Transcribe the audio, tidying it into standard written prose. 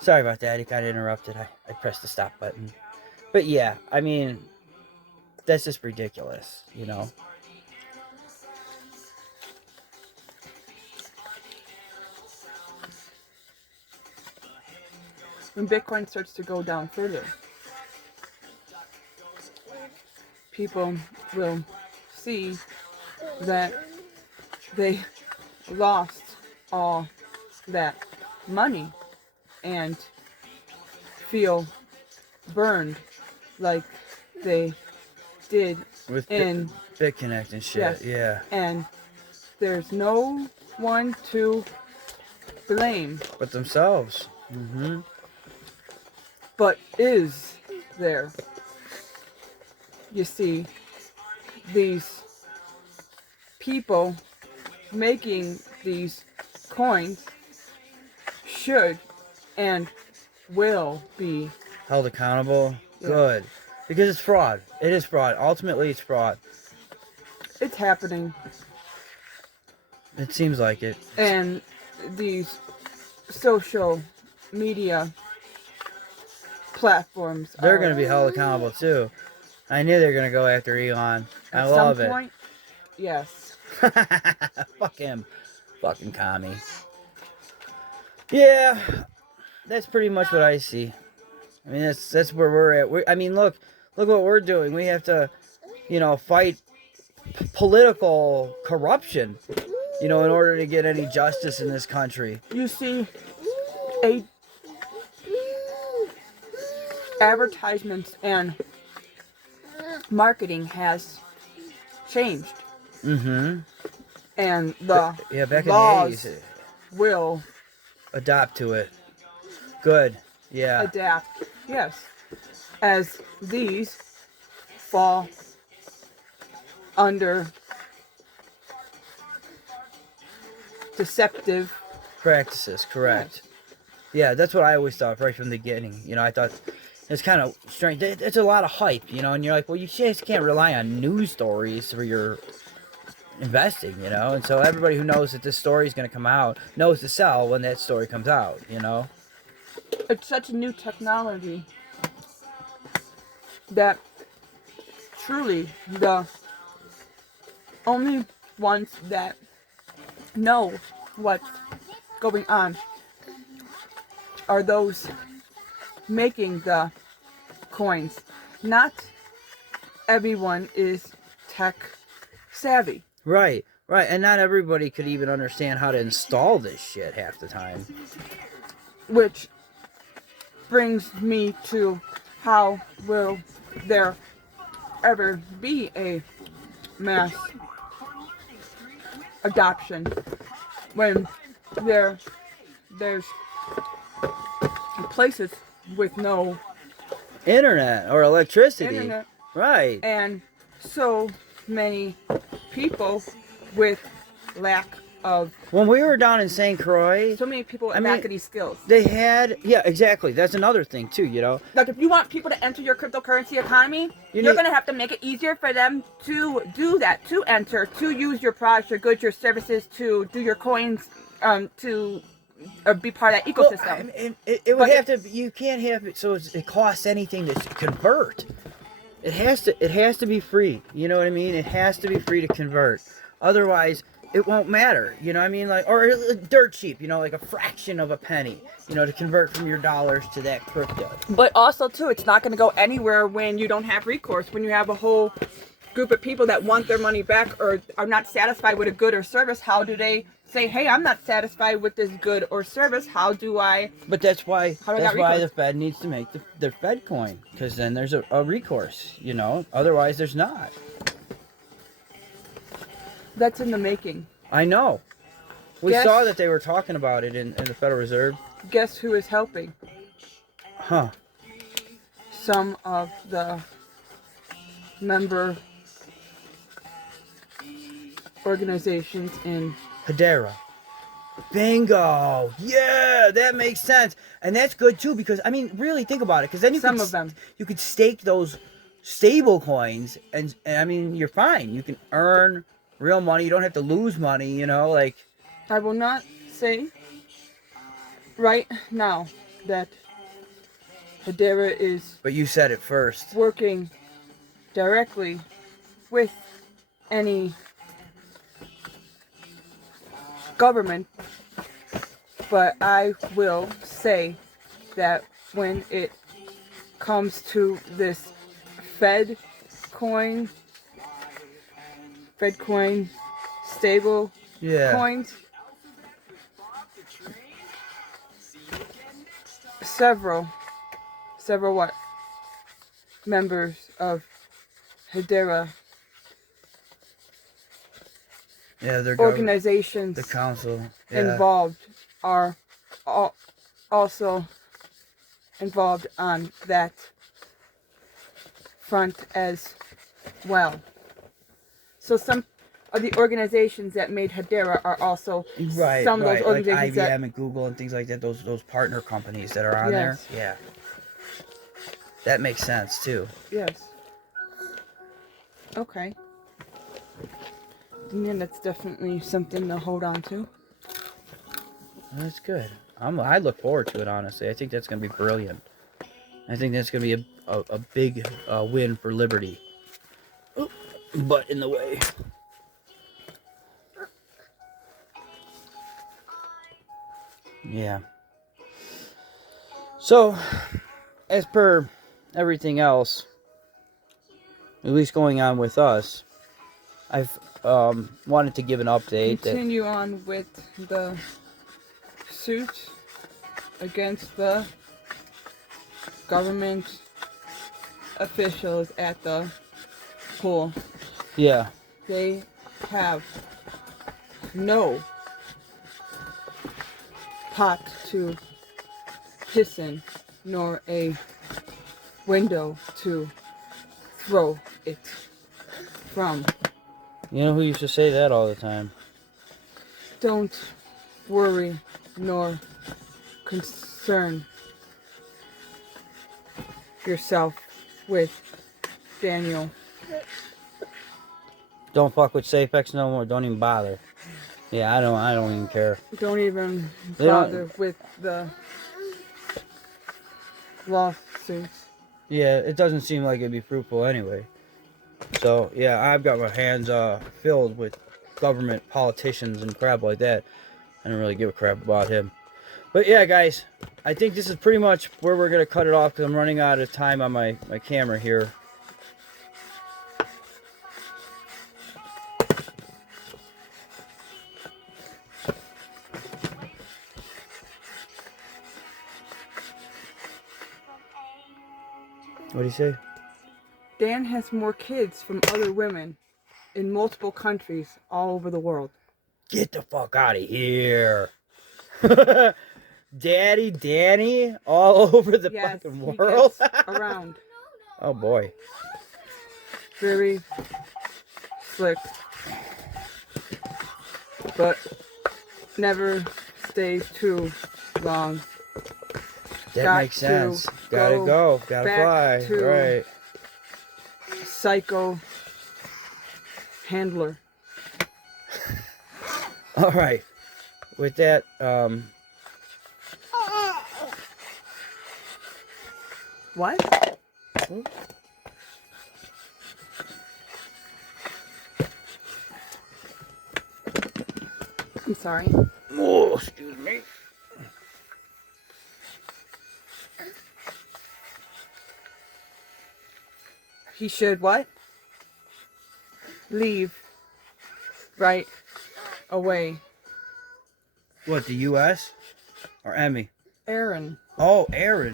Sorry about that. It got interrupted. I pressed the stop button. But yeah, I mean, that's just ridiculous, you know? When Bitcoin starts to go down further, people will see that they lost all that money and feel burned like they did With in BitConnect and shit, yes, yeah. and there's no one to blame But themselves. Mm-hmm. but is there. You see, these people making these coins should and will be held accountable. Yeah. Good. Because it's fraud. It is fraud. Ultimately, it's fraud. It's happening. It seems like it. And these social media platforms they're going to be held accountable too. I knew they were going to go after Elon. I love it. At some point, yes. Fuck him. Fucking commie. Yeah, that's pretty much what I see. I mean, that's where we're at. I mean, look what we're doing. We have to, fight political corruption, in order to get any justice in this country. You see, advertisements and marketing has changed. Mm-hmm. And the back laws in the 80s, will adapt to it. Good. Yeah. Adapt. Yes. As these fall under deceptive practices, correct. Yeah, that's what I always thought right from the beginning. I thought it's kind of strange. It's a lot of hype, and you're like, well, you just can't rely on news stories for your investing, and so everybody who knows that this story is going to come out knows to sell when that story comes out, It's such a new technology that truly the only ones that know what's going on are those making the coins. Not everyone is tech savvy. Right, and not everybody could even understand how to install this shit half the time. Which brings me to, how will there ever be a mass adoption when there's places with no internet or electricity, right, and so many people with lack of... When we were down in St. Croix, so many people with lack of these skills. They had, yeah, exactly. That's another thing too, Like, if you want people to enter your cryptocurrency economy, you're going to have to make it easier for them to do that, to enter, to use your products, your goods, your services, to do your coins, to be part of that ecosystem. Well, it would have to. You can't have it so it costs anything to convert. It has to be free. You know what I mean? It has to be free to convert. Otherwise, it won't matter. You know what I mean? Like, or dirt cheap. Like a fraction of a penny. To convert from your dollars to that crypto. But also too, it's not going to go anywhere when you don't have recourse. When you have a whole group of people that want their money back or are not satisfied with a good or service, how do they say, hey, I'm not satisfied with this good or service, how do I... But that's why the Fed needs to make their Fed coin, because then there's a recourse, otherwise there's not. That's in the making. I know. We saw that they were talking about it in the Federal Reserve. Guess who is helping? Huh. Some of the member organizations in Hedera. Bingo! Yeah, that makes sense, and that's good too, because really think about it, because then you could stake those stable coins, and you're fine. You can earn real money. You don't have to lose money. I will not say right now that Hedera is But you said it first. working directly with any government, but I will say that when it comes to this Fed coin stable Yeah. coins, several what members of Hedera Yeah, they're organizations the council. Yeah. involved are also involved on that front as well. So some of the organizations that made Hedera are also Right, some of those like organizations IBM and Google and things like that. Those partner companies that are on there. Yes. Yeah. That makes sense too. Yes. Okay. Yeah, that's definitely something to hold on to. That's good. I look forward to it, honestly. I think that's going to be brilliant. I think that's going to be a big win for liberty. Oop, butt in the way. Yeah. So, as per everything else, at least going on with us, I've wanted to give an update. Continue on with the suit against the government officials at the pool. Yeah. They have no pot to piss in, nor a window to throw it from. You know who used to say that all the time? Don't worry nor concern yourself with Daniel. Don't fuck with Safex no more. Don't even bother. Yeah, I don't even care. Don't even bother with the lawsuits. Yeah, it doesn't seem like it'd be fruitful anyway. So, yeah, I've got my hands filled with government politicians and crap like that. I don't really give a crap about him. But yeah, guys, I think this is pretty much where we're going to cut it off because I'm running out of time on my camera here. What do you say? Dan has more kids from other women in multiple countries all over the world. Get the fuck out of here. Daddy Danny all over the fucking world. He gets around. Oh boy. Very slick. But never stays too long. That makes sense. Gotta go. Gotta fly. Right. Psycho handler. All right. With that, What? I'm sorry. oh, excuse me. He should what? Leave right away. What, the U.S. or Emmy? Aaron. Oh, Aaron.